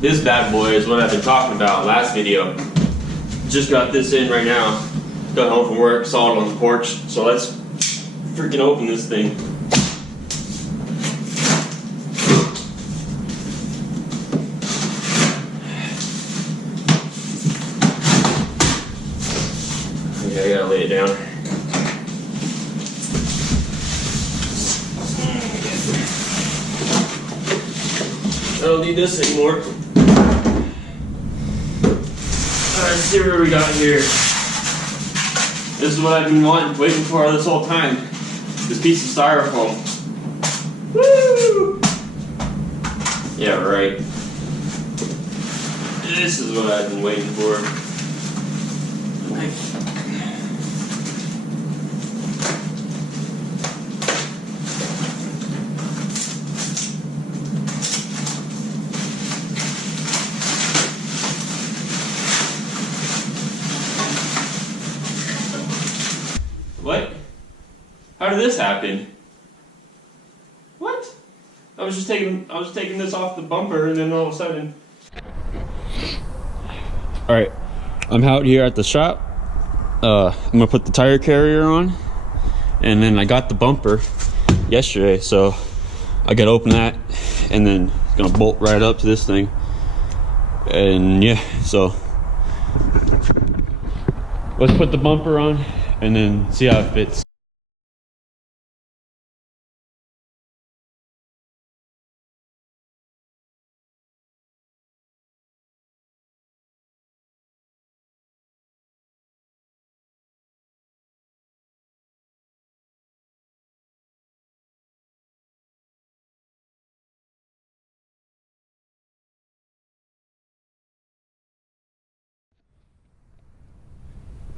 This bad boy is what I've been talking about last video. Just got this in right now. Got home from work, saw it on the porch. So let's freaking open this thing. Okay, I gotta lay it down. I don't need this anymore. Alright, let's see what we got here. This is what I've been waiting for this whole time. This piece of styrofoam. Woo! Yeah, right. This is what I've been waiting for. What? How did this happen? What? I was just taking this off the bumper, and then all of a sudden. All right, I'm out here at the shop. I'm gonna put the tire carrier on, and then I got the bumper yesterday, so I gotta open that, and then it's gonna bolt right up to this thing. And yeah, so let's put the bumper on and then see how it fits.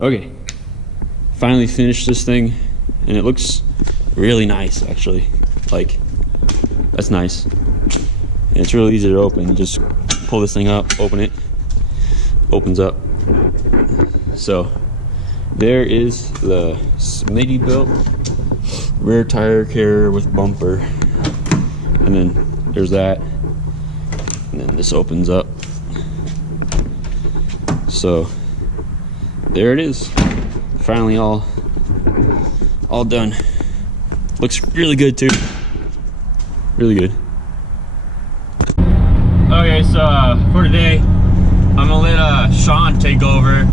Okay, finally finished this thing, and it looks really nice actually. Like, that's nice. And it's really easy to open. Just pull this thing up, open it, opens up. So there is the Smitty Built rear tire carrier with bumper, and then there's that, and then this opens up. So there it is, finally all done. Looks really good too, really good. Okay, so for today, I'm gonna let Shawn take over.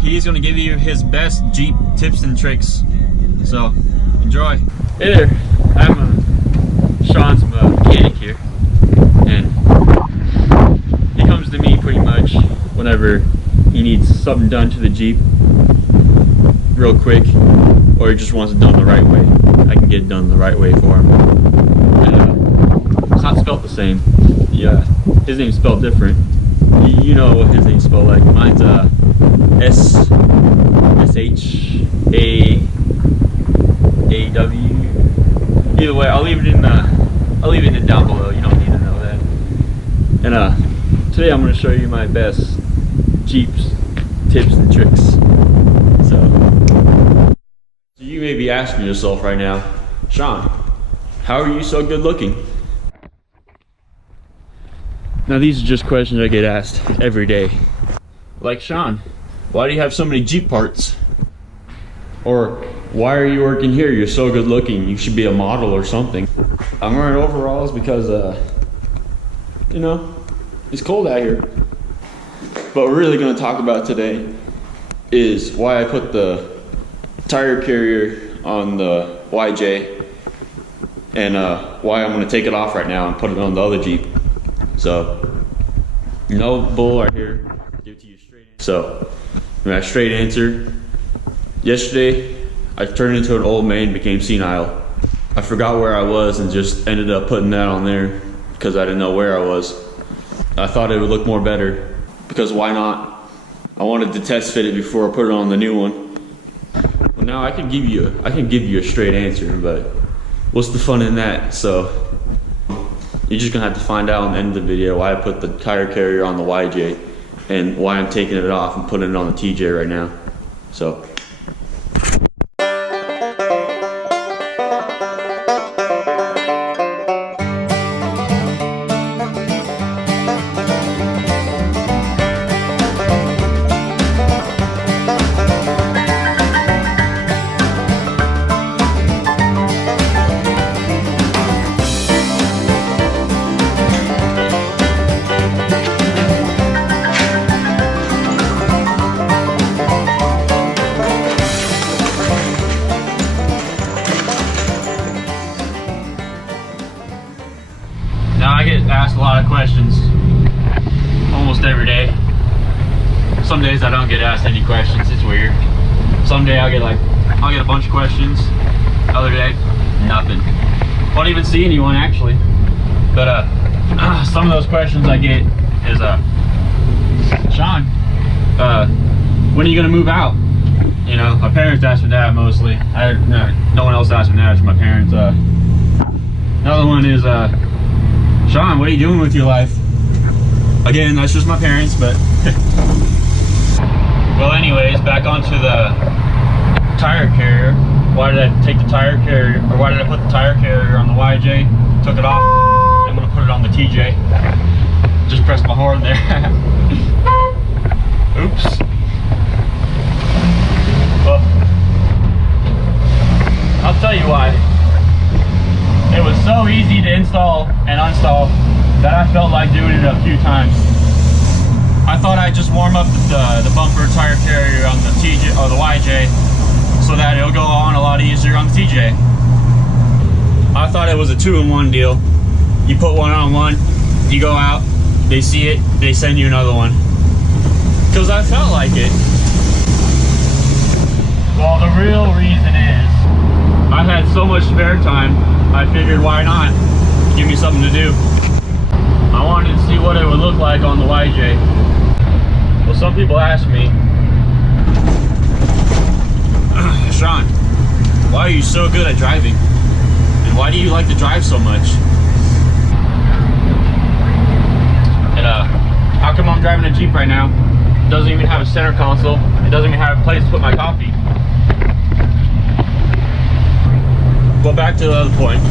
He's gonna give you his best Jeep tips and tricks. So enjoy. Hey there, I'm Shawn's mechanic here, and he comes to me pretty much whenever he needs something done to the Jeep real quick, or he just wants it done the right way. I can get it done the right way for him. And, it's not spelled the same. Yeah, his name's spelled different. You know what his name's spelled like. Mine's S-H-A-W. Either way, I'll leave it down below. You don't need to know that. And today I'm going to show you my best Jeep's tips and tricks. So you may be asking yourself right now, Shawn, how are you so good looking? Now these are just questions I get asked every day. Like, Shawn, why do you have so many Jeep parts? Or, why are you working here? You're so good looking. You should be a model or something. I'm wearing overalls because, you know, it's cold out here. What we're really going to talk about today is why I put the tire carrier on the YJ, and why I'm going to take it off right now and put it on the other Jeep. So, no bull right here. Give it to you straight answer. So, my straight answer. Yesterday, I turned into an old man, became senile. I forgot where I was and just ended up putting that on there because I didn't know where I was. I thought it would look more better, because why not? I wanted to test fit it before I put it on the new one. Well, now I can give you a straight answer, but what's the fun in that? So you're just gonna have to find out in the end of the video why I put the tire carrier on the YJ and why I'm taking it off and putting it on the TJ right now. So. asked a lot of questions almost every day. Some days I don't get asked any questions. It's weird. Some day I'll get a bunch of questions. Other day, nothing. Won't even see anyone actually. But some of those questions I get is Shawn, when are you gonna move out? You know, my parents ask me that mostly. No one else asks me that, it's my parents. Another one is Shawn, what are you doing with your life? Again, that's just my parents, but well, anyways, back onto the tire carrier. Why did I take the tire carrier, or why did I put the tire carrier on the YJ? Took it off. I'm gonna put it on the TJ. Just pressed my horn there. Oops. Well, I'll tell you why. It was so easy to install and uninstall that I felt like doing it a few times. I thought I'd just warm up the bumper tire carrier on the TJ or the YJ so that it'll go on a lot easier on the TJ. I thought it was a 2-in-1 deal. You put one on one, you go out, they see it, they send you another one. Because I felt like it. Well, the real reason is I had so much spare time, I figured why not? Give me something to do. I wanted to see what it would look like on the YJ. Well, some people ask me, Shawn, why are you so good at driving? And why do you like to drive so much? And how come I'm driving a Jeep right now? It doesn't even have a center console. It doesn't even have a place to put my coffee. Well, back to the other point,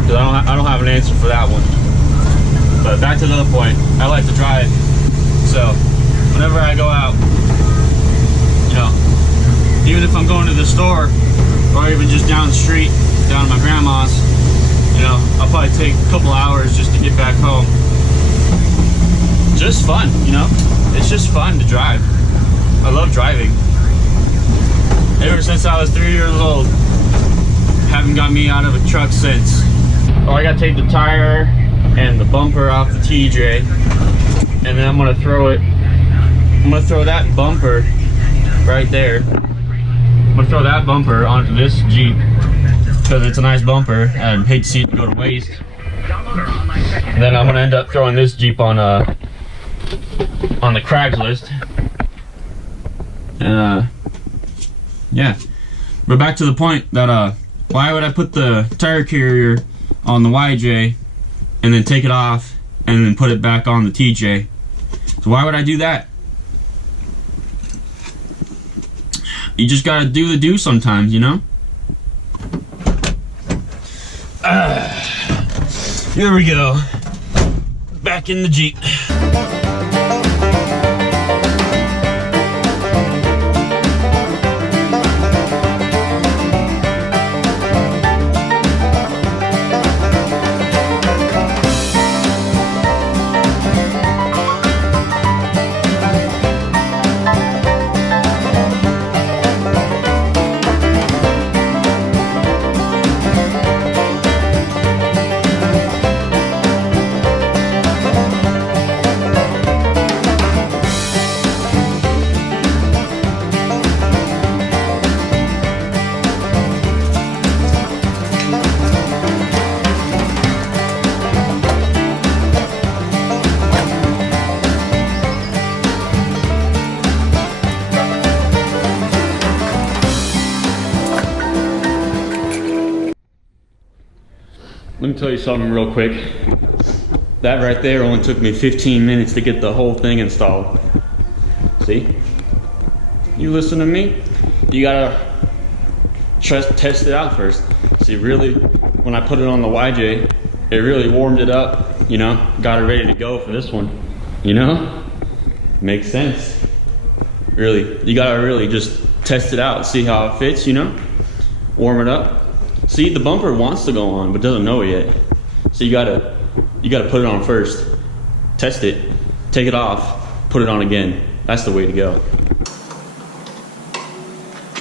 because I don't have an answer for that one. But back to the other point, I like to drive. So whenever I go out, you know, even if I'm going to the store or even just down the street, down to my grandma's, you know, I'll probably take a couple hours just to get back home. Just fun, you know, it's just fun to drive. I love driving. Ever since I was 3 years old, haven't got me out of a truck since. Oh, I gotta take the tire and the bumper off the TJ, and then I'm gonna throw that bumper right there. I'm gonna throw that bumper onto this Jeep because it's a nice bumper and I'd hate to see it go to waste. And then I'm gonna end up throwing this Jeep on the Craigslist. And yeah. But back to the point that why would I put the tire carrier on the YJ and then take it off and then put it back on the TJ? So why would I do that? You just gotta do the do sometimes, you know? Here we go. Back in the Jeep. Let me tell you something real quick. That right there only took me 15 minutes to get the whole thing installed. See? You listen to me? You gotta test it out first. See, really, when I put it on the YJ, it really warmed it up, you know? Got it ready to go for this one, you know? Makes sense. Really, you gotta really just test it out, see how it fits, you know? Warm it up. See, the bumper wants to go on, but doesn't know it yet. So you gotta put it on first. Test it, take it off, put it on again. That's the way to go.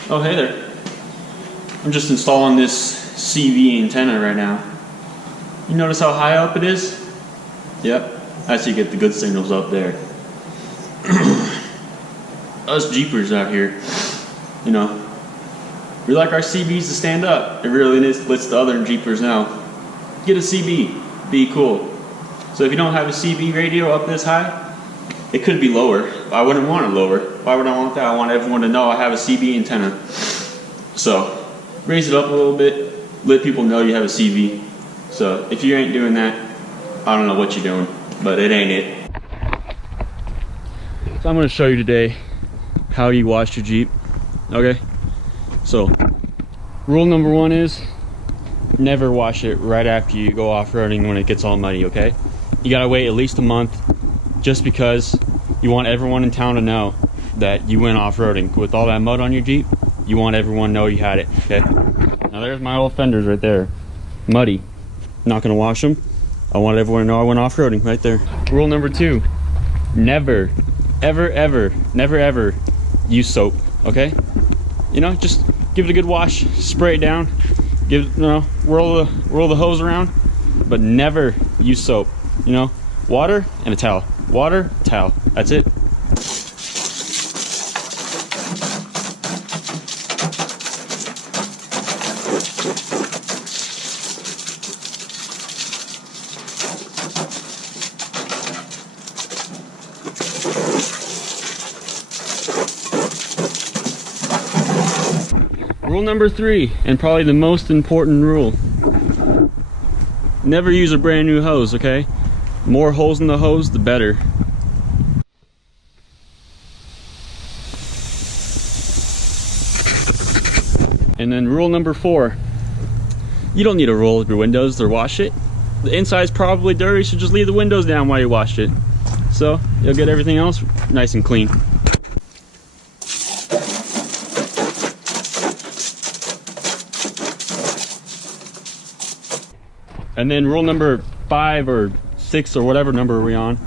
Oh, hey there. I'm just installing this CV antenna right now. You notice how high up it is? Yep, that's how you get the good signals up there. Us Jeepers out here, you know, we like our CBs to stand up. It really lets the other Jeepers know. Get a CB, be cool. So if you don't have a CB radio up this high, it could be lower. I wouldn't want it lower. Why would I want that? I want everyone to know I have a CB antenna. So raise it up a little bit, let people know you have a CB. So if you ain't doing that, I don't know what you're doing, but it ain't it. So I'm gonna show you today how you wash your Jeep, okay? So rule number 1 is never wash it right after you go off-roading when it gets all muddy, okay? You gotta wait at least a month just because you want everyone in town to know that you went off-roading. With all that mud on your Jeep, you want everyone to know you had it, okay? Now there's my old fenders right there, muddy. Not gonna wash them. I want everyone to know I went off-roading right there. Rule number 2, never, ever, ever, never, ever use soap, okay? You know, just give it a good wash, spray it down, whirl the hose around, but never use soap. You know, water and a towel. Water, towel. That's it. Rule number 3, and probably the most important rule. Never use a brand new hose, okay? More holes in the hose, the better. And then rule number 4, you don't need to roll up your windows or wash it. The inside's probably dirty, so just leave the windows down while you wash it. So you'll get everything else nice and clean. And then rule number 5 or 6 or whatever number we're on,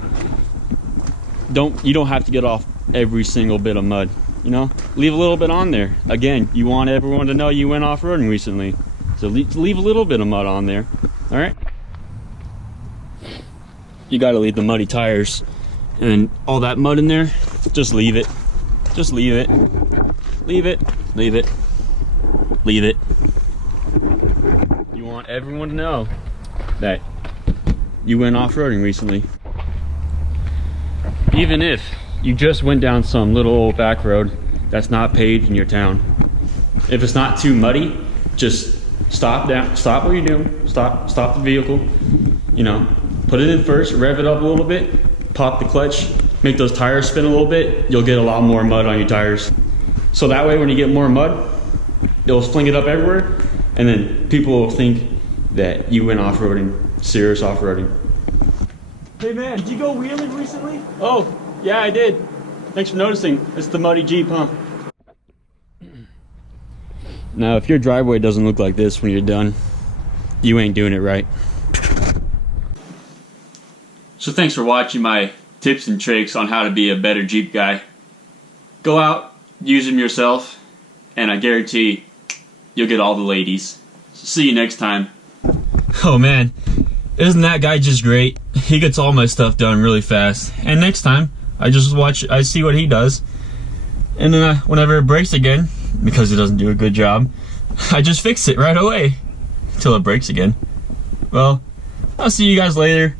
you don't have to get off every single bit of mud, you know? Leave a little bit on there. Again, you want everyone to know you went off-roading recently, so leave a little bit of mud on there, all right? You gotta leave the muddy tires, and all that mud in there, just leave it. Just leave it. Leave it, leave it, leave it. You want everyone to know that you went off-roading recently. Even if you just went down some little old back road that's not paved in your town. If it's not too muddy, just stop what you're doing, stop the vehicle, you know, put it in first, rev it up a little bit, pop the clutch, make those tires spin a little bit, you'll get a lot more mud on your tires. So that way when you get more mud, it'll fling it up everywhere, and then people will think that you went off-roading, serious off-roading. Hey man, did you go wheeling recently? Oh, yeah, I did. Thanks for noticing. It's the muddy Jeep, huh? Now, if your driveway doesn't look like this when you're done, you ain't doing it right. So thanks for watching my tips and tricks on how to be a better Jeep guy. Go out, use them yourself, and I guarantee you'll get all the ladies. So see you next time. Oh man, isn't that guy just great? He gets all my stuff done really fast. And next time, I see what he does. And then whenever it breaks again, because he doesn't do a good job, I just fix it right away. Until it breaks again. Well, I'll see you guys later.